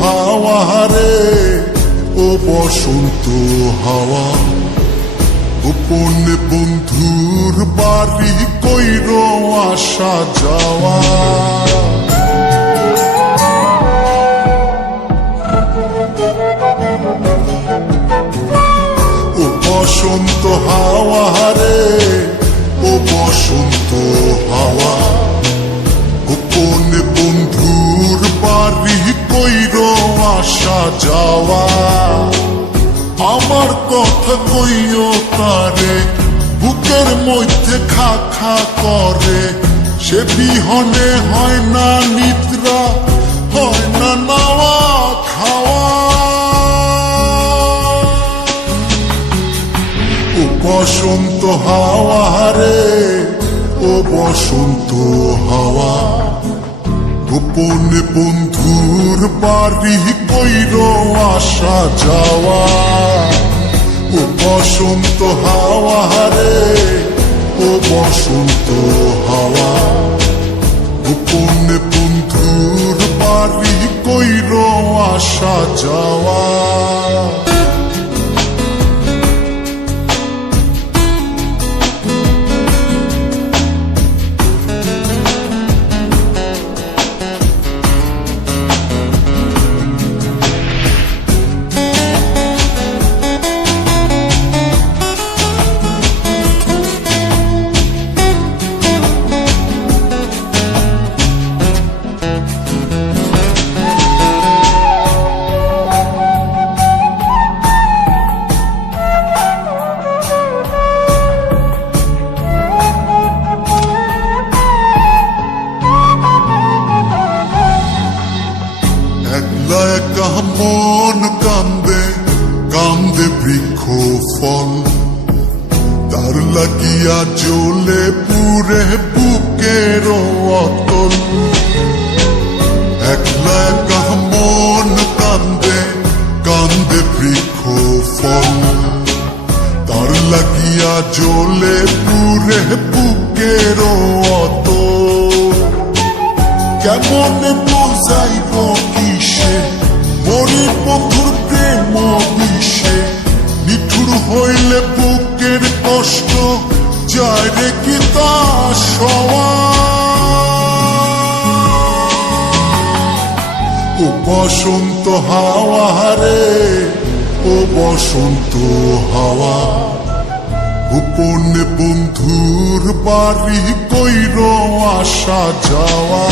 হাওয়া রে ও বসন্ত হাওয়া, গোপনে বন্ধুর বাড়ি কইর আসা যাওয়া। ও বসন্ত হাওয়া রে ও বসন্ত হাওয়া, গোপনে বন্ধুর বাড়ি কইর আসা যাওয়া। আমার কথা কইও তারে, বুকের মধ্যে খা খা করে, সে বিহনে হয় না নিদ্রা, হয় না নাওয়া খাওয়া। ও বসন্ত হাওয়া রে ও বসন্ত হাওয়া, গোপনে বন্ধুর বাড়ি কইর আসা যাওয়া। ও বসন্ত হাওয়া রে ও বসন্ত হাওয়া, গোপনে বন্ধুর বাড়ি কইর আসা যাওয়া। একলা একা মন কান্দে কান্দে বৃক্ষ ফল, তার লাগিয়া জ্বলে পুরে বুকের অতল। একলা একা মন কান্দে কান্দে বৃক্ষ ফল, তার লাগিয়া জ্বলে পুরে বুকের অতল। কেমন বুঝাইব কিসে মরি বন্ধুর প্রেম বিষে, নিঠুর হইলে বুকের কষ্ট যায় রে কি তা সওয়া। ও বসন্ত হাওয়া রে ও বসন্ত হাওয়া, গোপনে বন্ধুর বাড়ি কইর আসা যাওয়া।